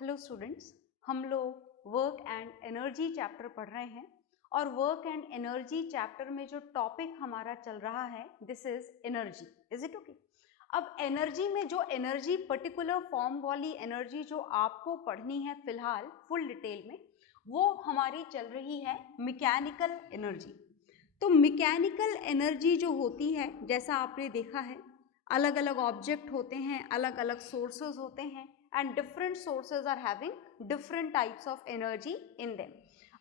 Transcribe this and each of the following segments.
Hello students, हम लोग work and energy chapter पढ़ रहे हैं और वर्क एंड एनर्जी चैप्टर में जो टॉपिक हमारा चल रहा है this is energy. Is it okay? अब एनर्जी में जो एनर्जी पर्टिकुलर फॉर्म वाली एनर्जी जो आपको पढ़नी है फिलहाल फुल डिटेल में, वो हमारी चल रही है मैकेनिकल एनर्जी। तो मैकेनिकल एनर्जी जो होती है, जैसा आपने देखा है, अलग अलग ऑब्जेक्ट होते हैं, अलग अलग सोर्सेज होते हैं and different sources are having different types of energy in them.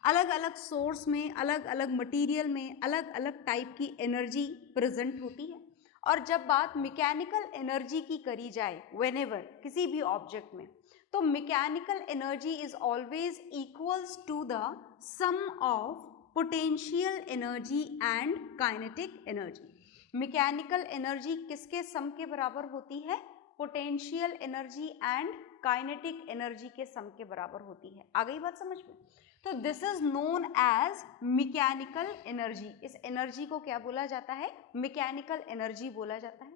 अलग अलग सोर्स में, अलग अलग मटेरियल में अलग अलग टाइप की एनर्जी प्रेजेंट होती है। और जब बात मैकेनिकल एनर्जी की करी जाए व्हेनेवर किसी भी ऑब्जेक्ट में, तो mechanical energy is always equals to the sum of potential energy and kinetic energy. Mechanical energy किसके सम के बराबर होती है? Potential energy and kinetic energy के सम के बराबर होती है। आ गई बात समझ में? तो this is known as mechanical energy. इस एनर्जी को क्या बोला जाता है? मैकेनिकल एनर्जी बोला जाता है।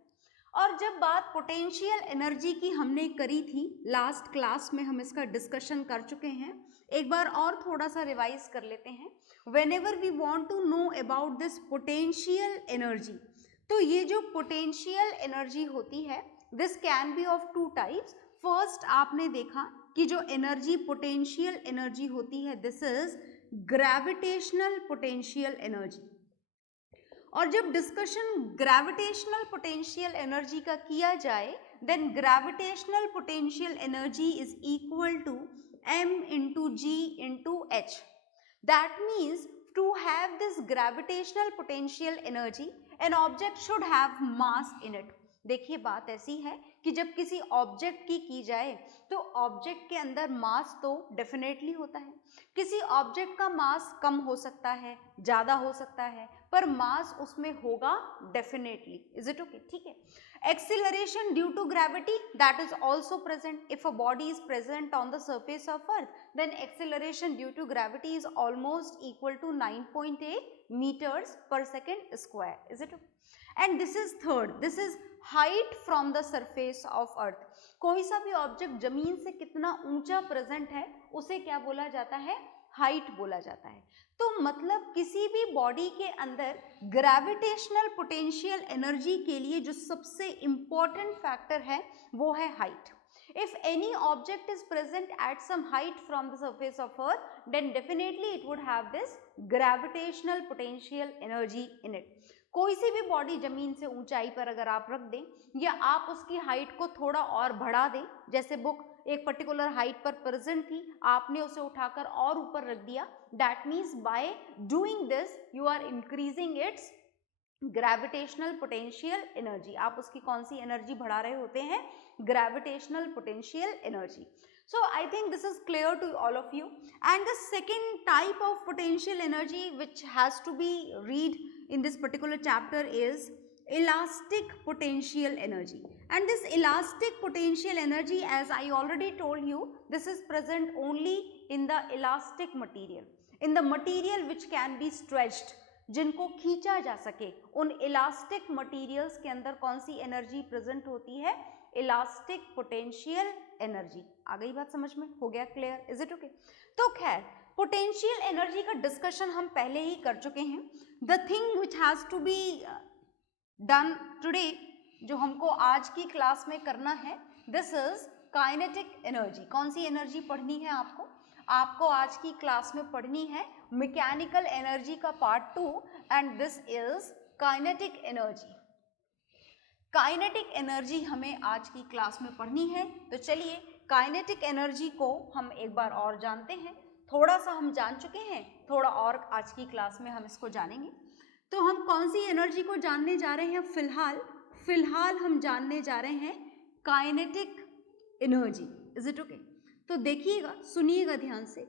और जब बात पोटेंशियल एनर्जी की हमने करी थी, लास्ट क्लास में हम इसका डिस्कशन कर चुके हैं, एक बार और थोड़ा सा रिवाइज कर लेते हैं। Whenever we want to know about this potential energy, तो ये जो पोटेंशियल एनर्जी होती है this can be of two types. First आपने देखा कि जो एनर्जी पोटेंशियल एनर्जी होती है this is gravitational potential energy. और जब डिस्कशन ग्रेविटेशनल पोटेंशियल एनर्जी का किया जाए then gravitational potential energy is equal to m into g into h. That means to have this gravitational potential energy an object should have mass in it. देखिए बात ऐसी है कि जब किसी ऑब्जेक्ट की जाए तो ऑब्जेक्ट के अंदर मास तो डेफिनेटली होता है। किसी ऑब्जेक्ट का मास कम हो सकता है, ज्यादा हो सकता है, पर मास उसमें होगा डेफिनेटली। Is it okay? ठीक है। Acceleration due to gravity that is also present. If a body is present on the surface of earth then acceleration due to gravity is almost equal to 9.8 meters per second square. Is it okay? And this is third, this is height from the surface of earth. कोई सा भी object जमीन से कितना ऊंचा present है उसे क्या बोला जाता है? हाइट बोला जाता है। तो मतलब किसी भी बॉडी के अंदर ग्रेविटेशनल पोटेंशियल एनर्जी के लिए जो सबसे इंपॉर्टेंट फैक्टर है वो है height. If any object is present at some height from the surface of earth then definitely it would have this gravitational potential energy in it. कोई सी भी बॉडी जमीन से ऊंचाई पर अगर आप रख दें या आप उसकी हाइट को थोड़ा और बढ़ा दें, जैसे बुक एक पर्टिकुलर हाइट पर प्रेजेंट थी, आपने उसे उठाकर और ऊपर रख दिया, that means by doing this you are increasing its gravitational potential energy. आप उसकी कौन सी एनर्जी बढ़ा रहे होते हैं? Gravitational potential energy. So I think this is clear to all of you. And the second type of potential energy which has to be read in this particular chapter is elastic potential energy. And this elastic potential energy, as I already told you, this is present only in the elastic material, in the material which can be stretched, जिनको खींचा जा सके, उन elastic materials के अंदर कौन सी energy present होती है? Elastic potential energy. आ गई बात समझ में? हो गया क्लियर? Is it okay? तो खैर पोटेंशियल एनर्जी का डिस्कशन हम पहले ही कर चुके हैं। The thing which has to be done today, जो हमको आज की क्लास में करना है, दिस इज काइनेटिक एनर्जी। कौन सी एनर्जी पढ़नी है आपको? आपको आज की क्लास में पढ़नी है मैकेनिकल एनर्जी का part 2 and this is kinetic energy. Kinetic energy हमें आज की क्लास में पढ़नी है। तो चलिए काइनेटिक एनर्जी को हम एक बार और जानते हैं। थोड़ा सा हम जान चुके हैं, थोड़ा और आज की क्लास में हम इसको जानेंगे। तो हम कौन सी एनर्जी को जानने जा रहे हैं? फिलहाल हम जानने जा रहे हैं kinetic energy. Is it okay? तो देखिएगा, सुनिएगा ध्यान से।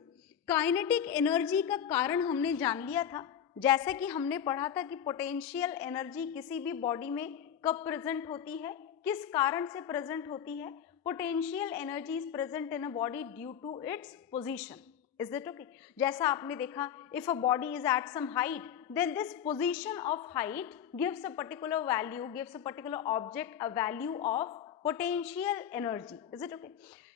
काइनेटिक एनर्जी का कारण हमने जान लिया था, जैसे कि हमने पढ़ा था कि पोटेंशियल एनर्जी किसी भी बॉडी में कब प्रेजेंट होती है, किस कारण से प्रेजेंट होती है? Potential energy is present in a body due to its position. Is it okay? जैसा आपने देखा, if a body is at some height then this position of height gives a particular value, gives a particular object a value of potential energy. Is it okay?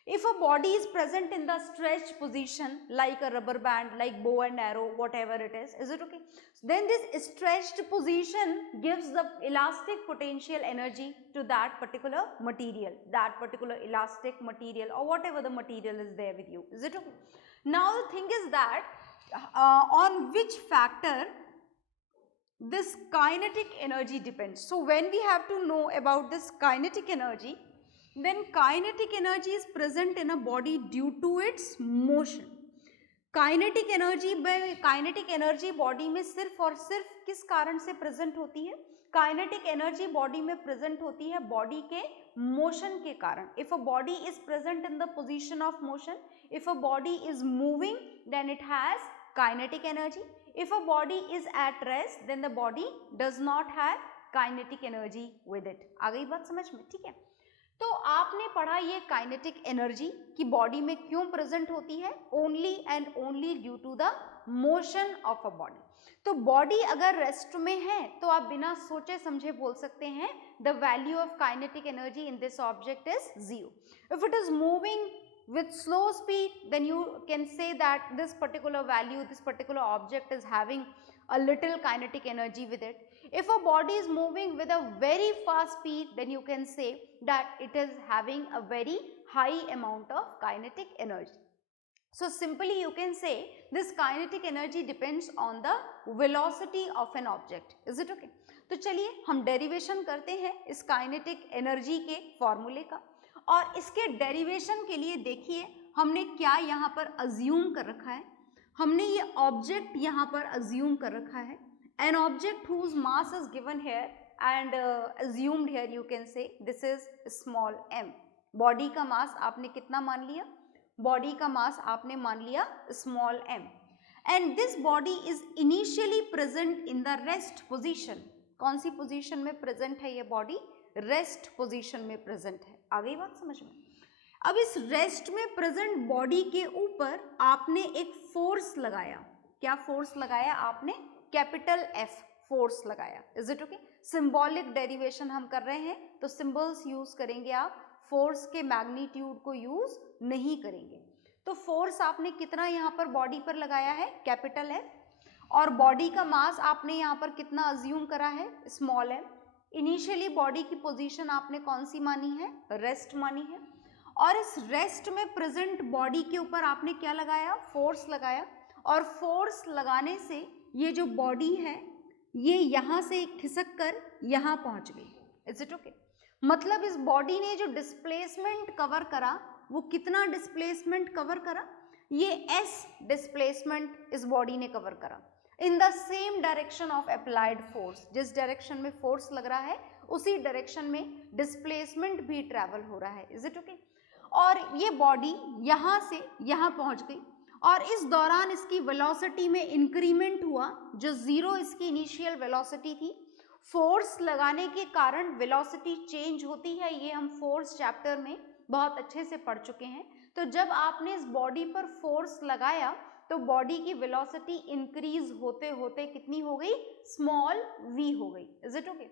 If a body is present in the stretched position like a rubber band, like bow and arrow, whatever it is it okay? Then this stretched position gives the elastic potential energy to that particular material, that particular elastic material or whatever the material is there with you. Is it okay? Now the thing is that on which factor this kinetic energy depends. So when we have to know about this kinetic energy, then kinetic energy is present in a body due to its motion. Kinetic energy body में सिर्फ और सिर्फ किस कारण से present होती है? Kinetic energy body में प्रेजेंट होती है बॉडी के मोशन के कारण. If a body is present in the position of motion, if a body is moving, then it has kinetic energy. If a body is at rest, then the body does not have kinetic energy with it. आ गई बात समझ में? ठीक है. तो आपने पढ़ा ये काइनेटिक एनर्जी कि बॉडी में क्यों प्रेजेंट होती है, only and only due to the motion of a body. तो बॉडी अगर रेस्ट में है तो आप बिना सोचे समझे बोल सकते हैं the value of kinetic energy in this object is 0. If it is moving with slow speed, then you can say that this particular value, this particular object is having a little kinetic energy with it. If a body is moving with a very fast speed, then you can say that it is having a very high amount of kinetic energy. So simply you can say this kinetic energy depends on the velocity of an object. Is it okay? तो चलिए हम derivation करते हैं इस kinetic energy के फॉर्मूले का. और इसके डेरिवेशन के लिए देखिए हमने क्या यहाँ पर अज्यूम कर रखा है. हमने ये ऑब्जेक्ट यहाँ पर अज्यूम कर रखा है. An object whose mass is given here and assumed here, you can say this is small m. Body का मास आपने कितना मान लिया? बॉडी का मास आपने मान लिया small m. And this body is initially present in the rest position. कौन सी पोजिशन में प्रेजेंट है ये बॉडी? रेस्ट पोजिशन में प्रेजेंट है. आ गई बात समझ में? अब इस रेस्ट में प्रेजेंट बॉडी के ऊपर आपने एक फोर्स लगाया. क्या फोर्स लगाया आपने? कैपिटल F फोर्स लगाया. Is it okay? Symbolic derivation हम कर रहे हैं तो सिंबल्स यूज करेंगे आप, फोर्स के मैग्नीट्यूड को यूज नहीं करेंगे. तो फोर्स आपने कितना यहाँ पर बॉडी पर लगाया है? Capital F. और बॉडी का मास आपने यहाँ पर कितना अज्यूम करा है? Small m. इनिशियली बॉडी की पोजीशन आपने कौन सी मानी है? रेस्ट मानी है. और इस रेस्ट में प्रेजेंट बॉडी के ऊपर आपने क्या लगाया? फोर्स लगाया. और फोर्स लगाने से ये जो बॉडी है ये यहाँ से खिसक कर यहाँ पहुँच गई. Is it okay? मतलब इस बॉडी ने जो डिस्प्लेसमेंट कवर करा वो कितना डिस्प्लेसमेंट कवर करा? ये s डिस्प्लेसमेंट इस बॉडी ने कवर करा इन the same direction of applied force. जिस डायरेक्शन में फोर्स लग रहा है उसी डायरेक्शन में डिस्प्लेसमेंट भी ट्रैवल हो रहा है. Is it okay? और ये बॉडी यहाँ से यहाँ पहुँच गई और इस दौरान इसकी वेलोसिटी में इंक्रीमेंट हुआ. जो 0 इसकी इनिशियल वेलोसिटी थी, फोर्स लगाने के कारण वेलोसिटी चेंज होती है. ये हम फोर्स चैप्टर में बहुत अच्छे से पढ़ चुके हैं. तो जब आपने इस बॉडी पर फोर्स लगाया तो बॉडी की वेलोसिटी इंक्रीज होते होते कितनी हो गई? स्मॉल v हो गई. Is it okay?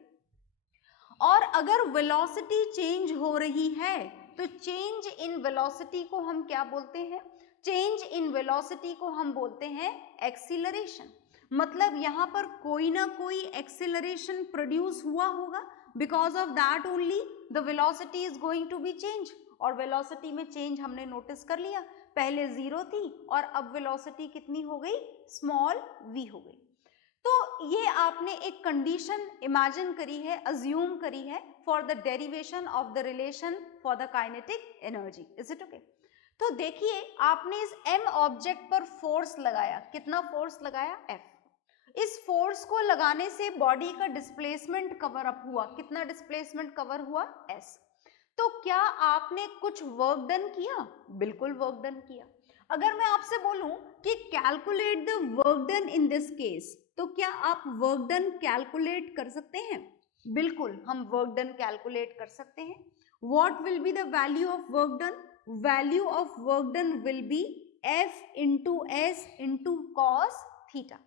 और अगर वेलोसिटी चेंज हो रही है तो चेंज इन वेलोसिटी को हम क्या बोलते हैं? चेंज इन वेलोसिटी को हम बोलते हैं एक्सीलरेशन. मतलब यहाँ पर कोई ना कोई एक्सीलरेशन प्रोड्यूस हुआ होगा. Because of that only the velocity is going to be change. और वेलोसिटी में चेंज हमने नोटिस कर लिया. पहले 0 थी और अब वेलोसिटी कितनी हो गई? स्मॉल v हो गई. तो ये आपने एक कंडीशन इमेजिन करी है, अज्यूम करी है for the derivation of the relation for the kinetic energy. Is it okay? तो देखिए आपने इस m ऑब्जेक्ट पर फोर्स लगाया. कितना फोर्स लगाया? F. इस फोर्स को लगाने से बॉडी का डिस्प्लेसमेंट कवर अप हुआ. कितना डिस्प्लेसमेंट कवर हुआ? S. तो क्या आपने कुछ वर्क डन किया? बिल्कुल वर्क डन किया. अगर मैं आपसे बोलूं कि calculate the work done in this case, तो क्या आप वर्क डन कैलकुलेट कर सकते हैं? बिल्कुल हम वर्क डन कैलकुलेट कर सकते हैं. What will be the value of work done? Value of work done will be F into S into cos theta.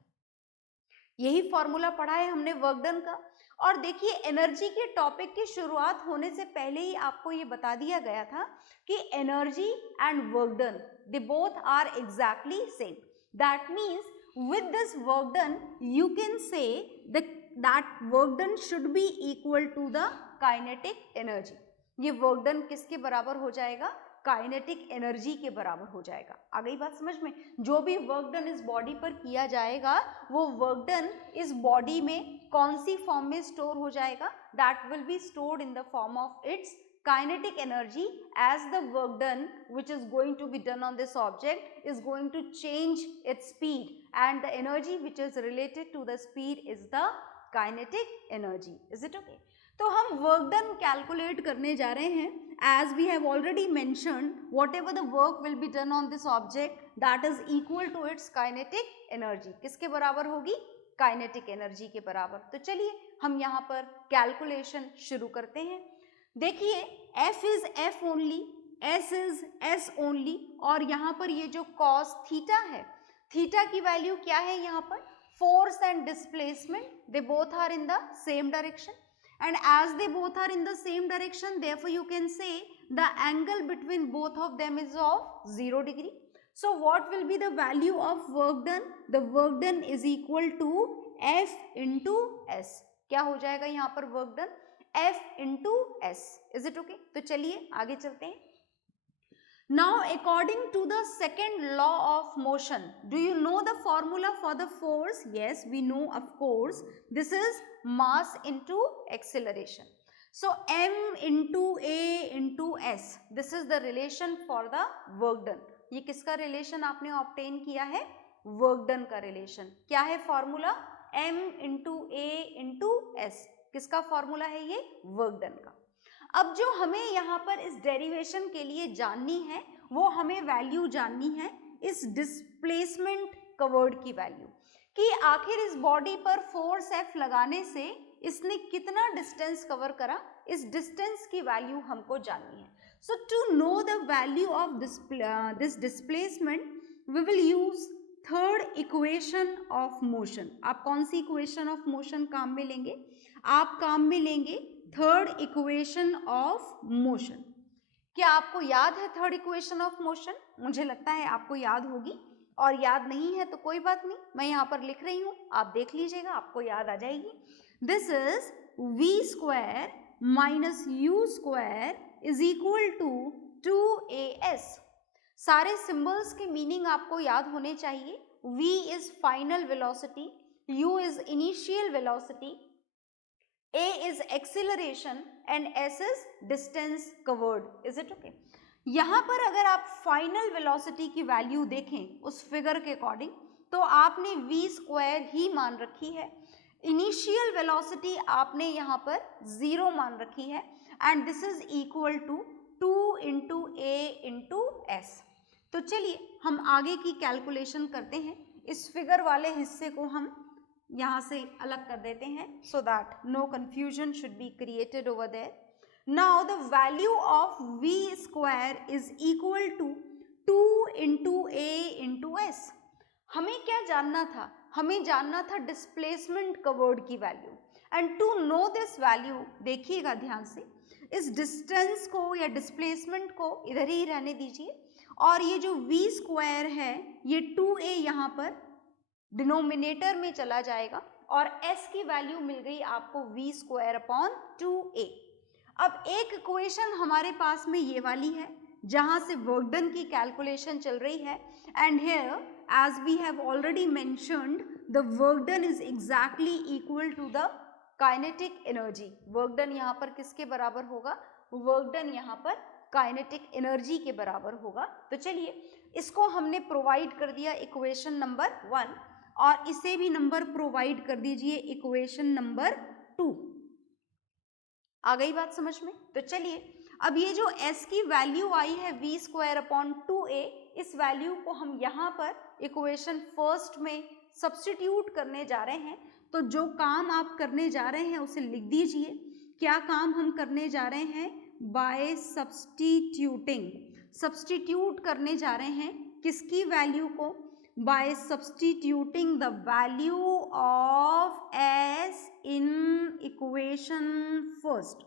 यही फॉर्मूला पढ़ा है हमने वर्क डन का. और देखिए एनर्जी के टॉपिक की शुरुआत होने से पहले ही आपको ये बता दिया गया था कि energy and work done they both are exactly same. That means with this work done you can say that work done should be equal to the kinetic energy. ये वर्क डन किसके बराबर हो जाएगा? काइनेटिक एनर्जी के बराबर हो जाएगा. आ गई बात समझ में? जो भी वर्क डन इस बॉडी पर किया जाएगा वो वर्क डन इस बॉडी में कौन सी फॉर्म में स्टोर हो जाएगा? That will be stored in the form of its kinetic energy as the work done which is going to be done on this object is going to change its speed, and the energy which is related to the speed is the kinetic energy. Is it okay? तो हम work done calculate करने जा रहे हैं. As we have already mentioned whatever the work will be done on this object that is equal to its kinetic energy. किसके बराबर होगी? Kinetic energy के बराबर. तो चलिए हम यहाँ पर कैलकुलेशन शुरू करते हैं. देखिए F is F only, S is S only, और यहाँ पर ये जो cos थीटा है, थीटा की वैल्यू क्या है? यहाँ पर force and displacement, they both are in the same direction, and as they both are in the same direction therefore you can say the angle between both of them is of 0 degree. So what will be the value of work done? The work done is equal to F into S. क्या हो जाएगा यहाँ पर work done? F into S. Is it okay? तो चलिए आगे चलते हैं. Now according to the second law of motion, do you know the formula for the force? Yes, we know of course. This is mass into acceleration. So M into A into S. This is the relation for the work done. ये किसका relation आपने obtain किया है? Work done का relation. क्या है formula? M into A into S. किसका formula है ये? वर्क डन का. अब जो हमें यहाँ पर इस डेरिवेशन के लिए जाननी है वो हमें वैल्यू जाननी है इस डिस्प्लेसमेंट कवर्ड की वैल्यू, कि आखिर इस बॉडी पर फोर्स F लगाने से इसने कितना डिस्टेंस कवर करा. इस डिस्टेंस की वैल्यू हमको जाननी है. So to know the value of this displacement, we will use third equation of motion. आप कौन सी equation of motion काम में लेंगे? आप काम में लेंगे third equation of motion. क्या आपको याद है third equation of motion? मुझे लगता है आपको याद होगी, और याद नहीं है तो कोई बात नहीं, मैं यहाँ पर लिख रही हूँ, आप देख लीजिएगा, आपको याद आ जाएगी. This is v square minus u square is equal to 2as. सारे सिंबल्स की मीनिंग आपको याद होने चाहिए. v is final velocity, u is initial velocity, a is acceleration and s is distance covered. Is it okay? यहाँ पर अगर आप फाइनल वेलोसिटी की वैल्यू देखें उस फिगर के अकॉर्डिंग तो आपने v स्क्वायर ही मान रखी है. इनिशियल वेलोसिटी आपने यहाँ पर 0 मान रखी है, and this is equal to 2 into a into s. तो चलिए हम आगे की कैलकुलेशन करते हैं. इस फिगर वाले हिस्से को हम यहाँ से अलग कर देते हैं so that no confusion should be created over there. Now the value of v square is equal to 2 into a into s. हमें क्या जानना था? हमें जानना था डिस्प्लेसमेंट कवर्ड की value, and to know this value देखिएगा ध्यान से, इस डिस्टेंस को या डिस्प्लेसमेंट को इधर ही रहने दीजिए, और ये जो v स्क्वायर है ये 2a यहाँ पर डिनोमिनेटर में चला जाएगा, और s की वैल्यू मिल गई आपको v स्क्वायर अपॉन 2a. अब एक इक्वेशन हमारे पास में ये वाली है जहाँ से वर्क डन की कैलकुलेशन चल रही है, and here as we have already mentioned the work done is exactly equal to the kinetic energy. work done यहाँ पर किसके बराबर होगा? work done यहाँ पर kinetic energy के बराबर होगा. तो चलिए इसको हमने प्रोवाइड कर दिया इक्वेशन नंबर 1, और इसे भी नंबर प्रोवाइड कर दीजिए इक्वेशन नंबर 2. आ गई बात समझ में? तो चलिए अब ये जो s की वैल्यू आई है v स्क्वायर अपॉन 2a, इस वैल्यू को हम यहाँ पर इक्वेशन फर्स्ट में सब्स्टिट्यूट करने जा रहे हैं. तो जो काम आप करने जा रहे हैं उसे लिख दीजिए. क्या काम हम करने जा रहे हैं? Bye substituting. सब्स्टिट्यूट करने जा रहे हैं किसकी वैल्यू को? Bye substituting the value of S in equation first.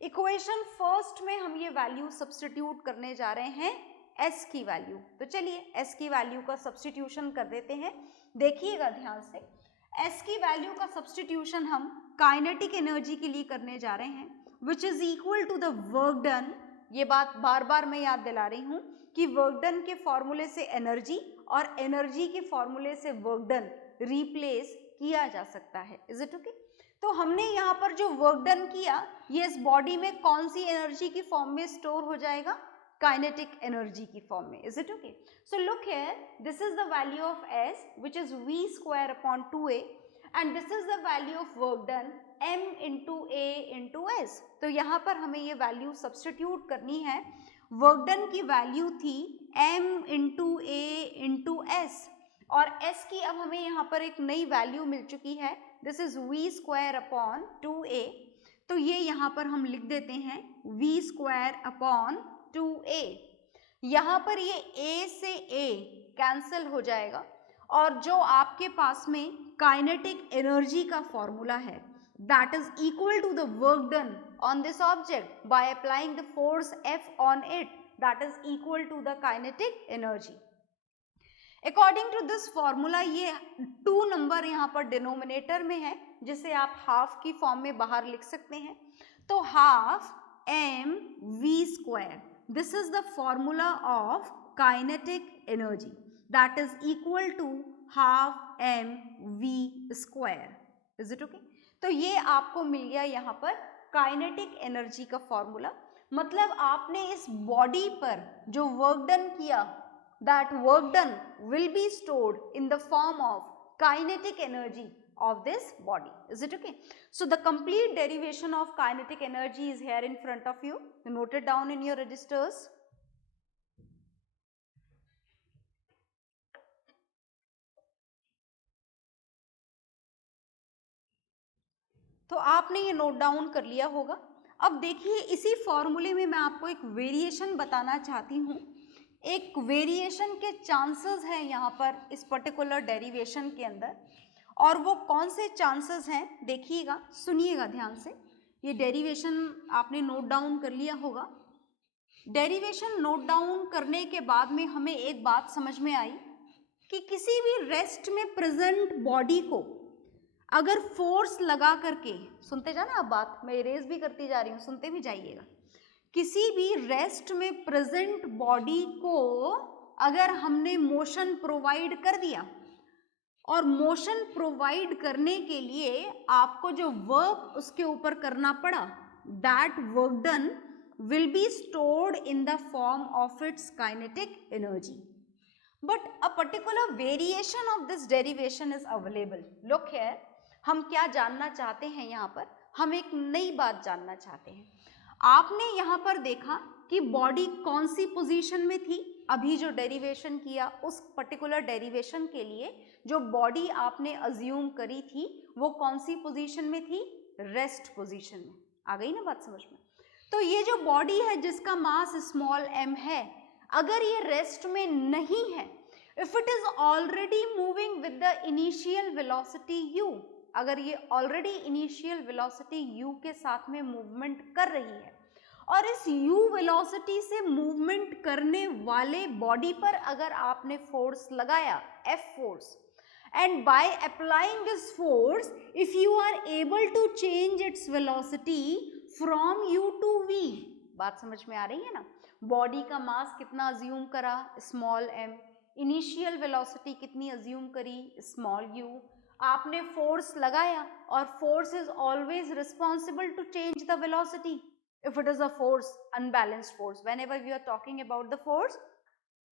Equation first में हम ये वैल्यू सब्स्टिट्यूट करने जा रहे हैं s की वैल्यू। तो चलिए s की वैल्यू का सब्स्टिट्यूशन कर देते हैं। देखिएगा ध्यान से, s की वैल्यू का सब्स्टिट्यूशन हम काइनेटिक एनर्जी के लिए करने जा रहे हैं, which is equal to the work done. ये बात बार बार मैं याद दिला रही हूँ कि वर्क डन के फॉर्मूले से एनर्जी और एनर्जी के फॉर्मूले से वर्क डन रिप्लेस किया जा सकता है। Is it okay? तो हमने यहाँ पर जो वर्क डन किया ये इस बॉडी में कौन सी एनर्जी की फॉर्म में स्टोर हो जाएगा? काइनेटिक एनर्जी की फॉर्म में। Is it okay? So look here, this is the value of s which is v square upon 2a and this is the value of work done m into a into s। तो यहाँ पर हमें ये value substitute करनी है। Work done की value थी m into a into s और s की अब हमें यहाँ पर एक नई वैल्यू मिल चुकी है, this is v square upon 2a। तो ये यहाँ पर हम लिख देते हैं v स्क्वायर अपॉन 2a। यहाँ पर ये a से a कैंसिल हो जाएगा और जो आपके पास में काइनेटिक एनर्जी का फॉर्मूला है that is equal to the work done on this object by applying the force F on it, that is equal to the kinetic energy. According to this formula ये 2 number यहाँ पर denominator में है जिसे आप half की form में बाहर लिख सकते हैं। तो half m v square, this is the formula of kinetic energy that is equal to half m v square. Is it okay? तो ये आपको मिल गया यहाँ पर काइनेटिक एनर्जी का फॉर्मूला। मतलब आपने इस बॉडी पर जो वर्क डन किया, that work done will be stored in the form of kinetic energy of this body. Is it okay? So the complete derivation of kinetic energy is here in front of you. Note it down in your registers. तो आपने ये note down कर लिया होगा। अब देखिए इसी फॉर्मूले में मैं आपको एक वेरिएशन बताना चाहती हूँ। एक वेरिएशन के चांसेस हैं यहाँ पर इस पर्टिकुलर डेरिवेशन के अंदर, और वो कौन से चांसेस हैं देखिएगा, सुनिएगा ध्यान से। ये डेरिवेशन आपने नोट डाउन कर लिया होगा। डेरिवेशन नोट डाउन करने के बाद में हमें एक बात समझ में आई कि किसी भी रेस्ट में प्रेजेंट बॉडी को अगर फोर्स लगा करके, सुनते जाना आप बात, मैं इरेज भी करती जा रही हूँ, सुनते भी जाइएगा। किसी भी रेस्ट में प्रेजेंट बॉडी को अगर हमने मोशन प्रोवाइड कर दिया, और मोशन प्रोवाइड करने के लिए आपको जो वर्क उसके ऊपर करना पड़ा, that work done will be stored in the form of its kinetic energy. But a particular variation of this derivation is available. Look here, हम क्या जानना चाहते हैं यहाँ पर? हम एक नई बात जानना चाहते हैं। आपने यहाँ पर देखा कि बॉडी कौन सी पोजीशन में थी, अभी जो डेरिवेशन किया उस पर्टिकुलर डेरिवेशन के लिए जो बॉडी आपने अज्यूम करी थी वो कौन सी पोजीशन में थी? रेस्ट पोजीशन में। आ गई ना बात समझ में? तो ये जो बॉडी है जिसका मास स्मॉल m है, अगर ये रेस्ट में नहीं है, if it is already moving with the initial velocity u, अगर ये ऑलरेडी इनिशियल वेलोसिटी u के साथ में मूवमेंट कर रही है और इस u वेलोसिटी से मूवमेंट करने वाले बॉडी पर अगर आपने फोर्स लगाया, F force, and by applying this force if you are able to change its velocity from u to v, बात समझ में आ रही है ना? बॉडी का मास कितना अज्यूम करा? Small m। इनिशियल वेलोसिटी कितनी अज्यूम करी? Small u। आपने फोर्स लगाया और force is always responsible to change the velocity if it is a force, unbalanced force. Whenever we are talking about the force,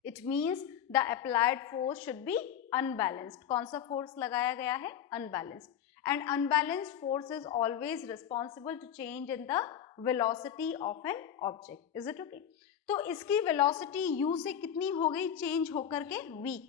it means the applied force should be unbalanced. कौन सा force लगाया गया है? Unbalanced. And unbalanced force is always responsible to change in the velocity of an object. Is it okay? तो इसकी velocity u से कितनी हो गई चेंज होकर के? v।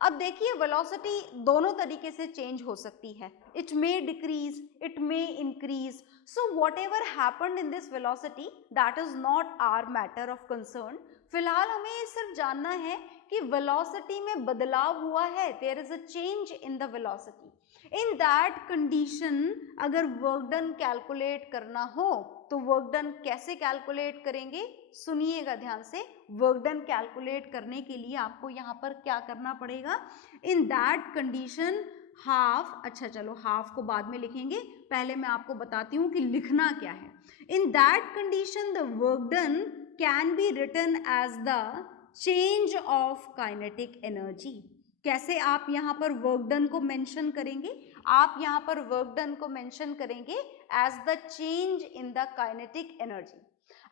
अब देखिए वेलोसिटी दोनों तरीके से चेंज हो सकती है, it may decrease, it may increase. So whatever happened in this velocity that is not our matter of concern. फिलहाल हमें सिर्फ जानना है कि वेलोसिटी में बदलाव हुआ है, there is a change in the velocity. In that condition अगर वर्क डन कैलकुलेट करना हो तो वर्क डन कैसे कैलकुलेट करेंगे, सुनिएगा ध्यान से। वर्क डन कैलकुलेट करने के लिए आपको यहाँ पर क्या करना पड़ेगा, इन दैट कंडीशन हाफ, अच्छा चलो हाफ को बाद में लिखेंगे, पहले मैं आपको बताती हूँ कि लिखना क्या है। In that condition the work done can be written as the change of kinetic energy. कैसे आप यहाँ पर वर्क डन को मेंशन करेंगे, आप यहाँ पर वर्क डन को मेंशन करेंगे as the change in the kinetic energy.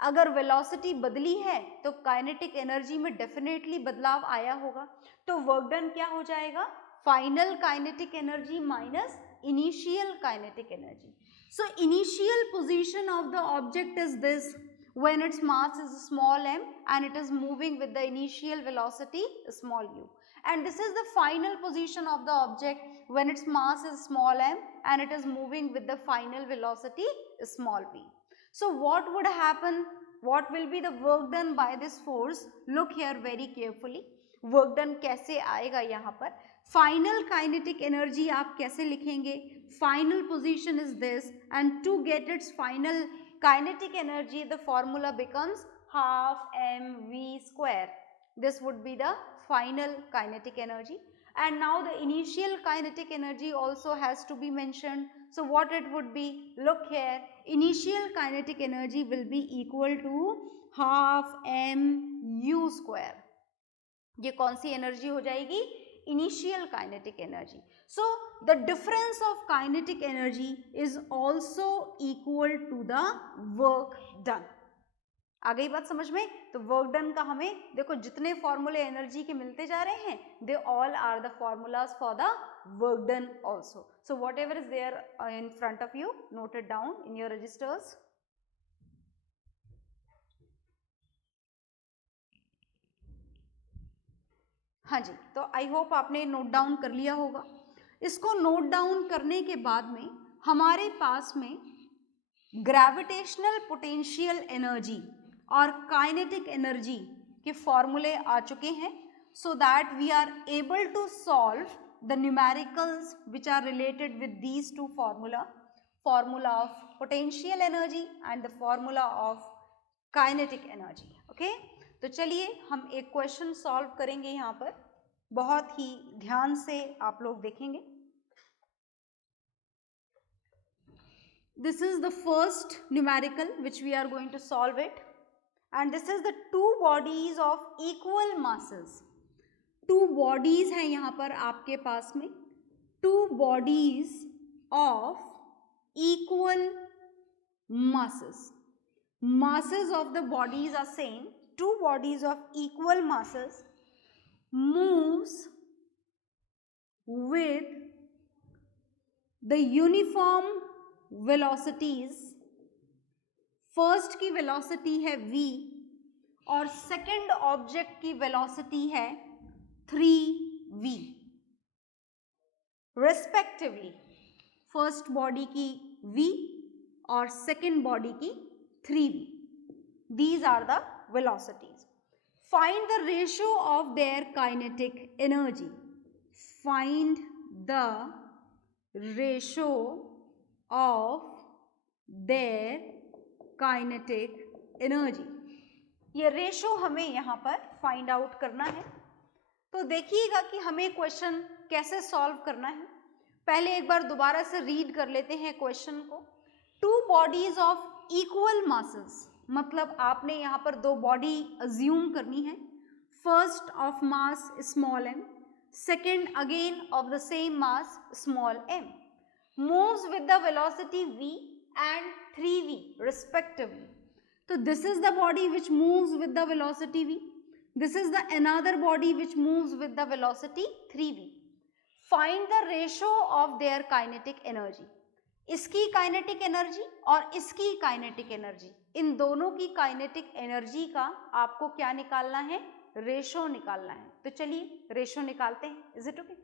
अगर वेलोसिटी बदली है तो काइनेटिक एनर्जी में डेफिनेटली बदलाव आया होगा, तो वर्क डन क्या हो जाएगा, final kinetic energy minus initial kinetic energy. So initial position of the object is this when its mass is small m and it is moving with the initial velocity small u, and this is the final position of the object when its mass is small m and it is moving with the final velocity small v. So what would happen, what will be the work done by this force, look here very carefully, work done कैसे आएगा यहाँ पर, final kinetic energy आप कैसे लिखेंगे, final position is this and to get its final kinetic energy the formula becomes half mv square. This would be the final kinetic energy, and now the initial kinetic energy also has to be mentioned. So what it would be, look here, initial kinetic energy will be equal to half mu square. ये कौन सी energy हो जाएगी, initial kinetic energy. So the difference of kinetic energy is also equal to the work done. आ गई बात समझ में। तो वर्क डन का हमें देखो जितने फॉर्मूले एनर्जी के मिलते जा रहे हैं, they all are the formulas for the work done also. So whatever is there in front of you, note it down in your registers. हाँ जी, तो आई होप आपने नोट डाउन कर लिया होगा। इसको नोट डाउन करने के बाद में हमारे पास में ग्रेविटेशनल पोटेंशियल एनर्जी और काइनेटिक एनर्जी के फॉर्मूले आ चुके हैं, so that we are able to solve the numericals which are related with these two formula of potential energy and the formula of kinetic energy. Okay, तो चलिए हम एक क्वेश्चन सॉल्व करेंगे यहाँ पर, बहुत ही ध्यान से आप लोग देखेंगे। This is the first numerical which we are going to solve it, and this is the two bodies of equal masses. Two bodies हैं यहाँ पर आपके पास में, two bodies of equal masses. Masses of the bodies are same. Two bodies of equal masses moves with the uniform velocities. First की velocity है v और second object की वेलोसिटी है 3v रेस्पेक्टिवली। फर्स्ट बॉडी की v और second body की 3v. These are the velocities. Find the ratio of their kinetic energy. Find the ratio of their kinetic energy. ये ratio हमें यहाँ पर फाइंड आउट करना है। तो देखिएगा कि हमें क्वेश्चन कैसे सॉल्व करना है। पहले एक बार दोबारा से रीड कर लेते हैं क्वेश्चन को। Two bodies of equal masses, मतलब आपने यहाँ पर दो बॉडी अज्यूम करनी है। First of mass small m, second again of the same mass small m, moves with the velocity v and 3v respectively. So this is the body which moves with the velocity v. This is the another body which moves with the velocity 3v. Find the ratio of their kinetic energy. इसकी kinetic energy और इसकी kinetic energy, इन दोनों की kinetic energy का आपको क्या निकालना है, रेशो निकालना है। तो चलिए रेशो निकालते हैं। Is it okay?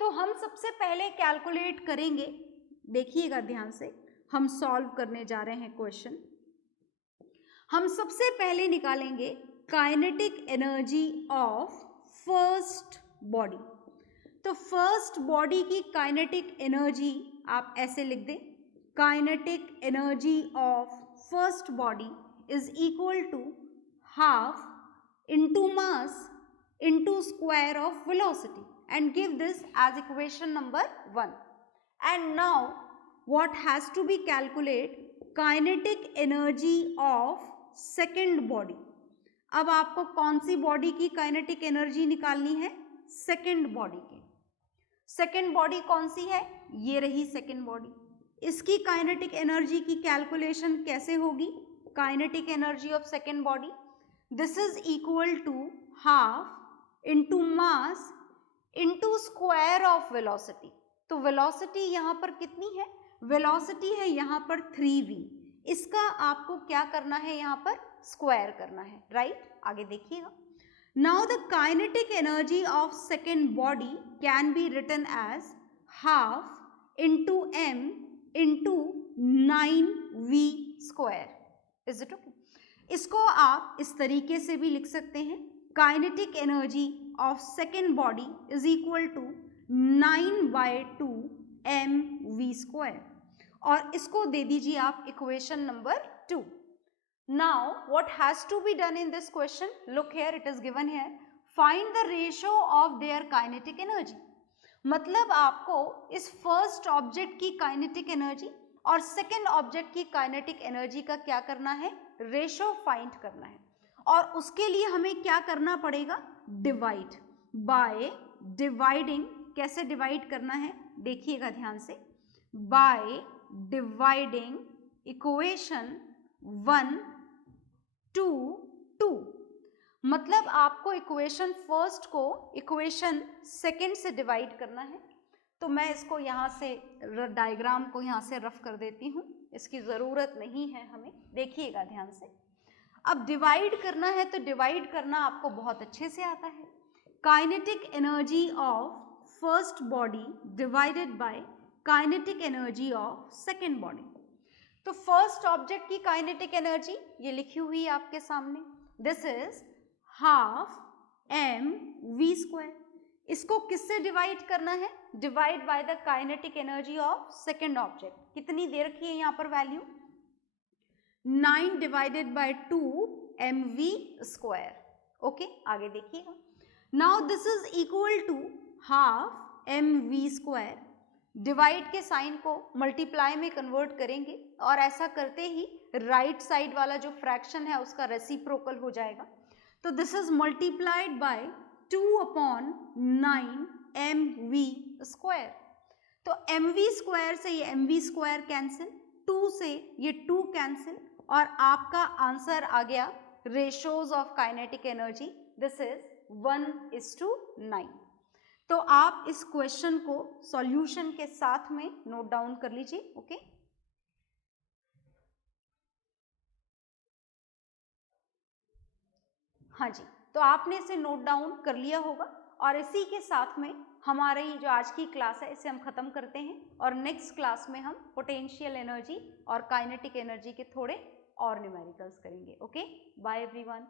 तो हम सबसे पहले कैलकुलेट करेंगे, देखिएगा ध्यान से, हम सॉल्व करने जा रहे हैं क्वेश्चन। हम सबसे पहले निकालेंगे kinetic energy of first body. तो फर्स्ट बॉडी की काइनेटिक एनर्जी आप ऐसे लिख दें, kinetic energy of first body is equal to half into mass into square of velocity, and give this as equation number 1. And now what has to be calculate? Kinetic energy of second body. अब आपको कौन सी body की kinetic energy निकालनी है? Second body की। Second body कौन सी है? ये रही सेकेंड बॉडी। इसकी काइनेटिक एनर्जी की कैलकुलेशन कैसे होगी? Kinetic energy of second body, this is equal to half into mass into square of velocity. तो velocity यहाँ पर कितनी है? velocity है यहाँ पर 3v। इसका आपको क्या करना है? यहाँ पर स्क्वायर करना है, राइट? आगे देखिएगा। Now the kinetic energy of second body can be written as half into m into 9v square. Is it okay? इसको आप इस तरीके से भी लिख सकते हैं, kinetic energy of second body is equal to 9/2 mv², और इसको दे दीजिए आप equation number 2। Now what has to be done in this question? Look here, it is given here, find the ratio of their kinetic energy. मतलब आपको इस first object की kinetic energy और सेकेंड ऑब्जेक्ट की काइनेटिक एनर्जी का क्या करना है? रेशो फाइंड करना है। और उसके लिए हमें क्या करना पड़ेगा? Divide by dividing. कैसे डिवाइड करना है देखिएगा ध्यान से, बाय डिवाइडिंग इक्वेशन 1 to 2। मतलब आपको इक्वेशन फर्स्ट को इक्वेशन सेकेंड से डिवाइड करना है। तो मैं इसको यहाँ से डायग्राम को यहाँ से रफ कर देती हूँ, इसकी ज़रूरत नहीं है हमें, देखिएगा ध्यान से। अब डिवाइड करना है तो डिवाइड करना आपको बहुत अच्छे से आता है। Kinetic energy of first body divided by kinetic energy of second body. तो फर्स्ट ऑब्जेक्ट की काइनेटिक एनर्जी ये लिखी हुई है आपके सामने, दिस इज हाफ mv²। इसको किससे डिवाइड करना है? Divide by the kinetic energy of second object. कितनी दे रखी है यहाँ पर value? 9 divided by 2 mv²। Okay, आगे देखिएगा। Now this is equal to half mv²। Divide के साइन को मल्टीप्लाई में कन्वर्ट करेंगे और ऐसा करते ही राइट साइड वाला जो फ्रैक्शन है उसका रेसिप्रोकल हो जाएगा। तो this is multiplied by 2/9 mv²। तो mv² से ये mv² कैंसिल, 2 से ये 2 कैंसिल, और आपका आंसर आ गया ratios of kinetic energy, this is 1:9। तो आप इस क्वेश्चन को सॉल्यूशन के साथ में नोट डाउन कर लीजिए। ओके, हाँ जी, तो आपने इसे नोट डाउन कर लिया होगा, और इसी के साथ में हमारी जो आज की क्लास है इसे हम खत्म करते हैं, और नेक्स्ट क्लास में हम पोटेंशियल एनर्जी और काइनेटिक एनर्जी के थोड़े और न्यूमेरिकल्स करेंगे। Okay, bye everyone.